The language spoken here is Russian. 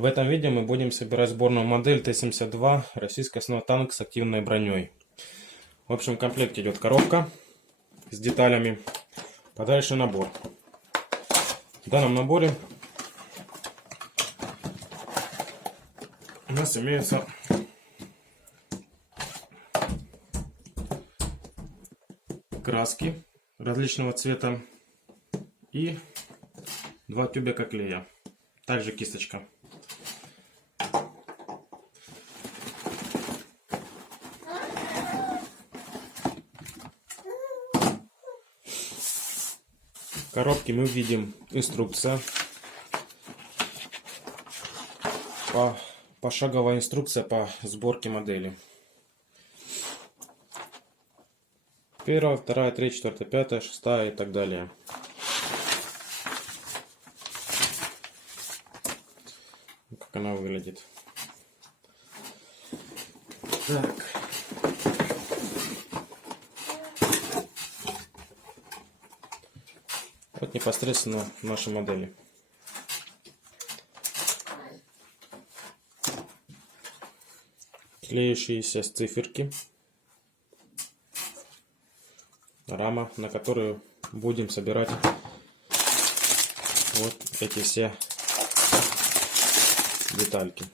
В этом видео мы будем собирать сборную модель Т-72 российский основной танк с активной броней. В общем, в комплекте идет коробка с деталями, подарочный набор. В данном наборе у нас имеются краски различного цвета и 2 тюбика клея, также кисточка. В коробке мы видим инструкция, пошаговая инструкция по сборке модели. 1, 2, 3, 4, 5, 6 и так далее. Как она выглядит. Так. Вот непосредственно наши модели. Клеящиеся циферки. Рама, на которую будем собирать вот эти все детальки.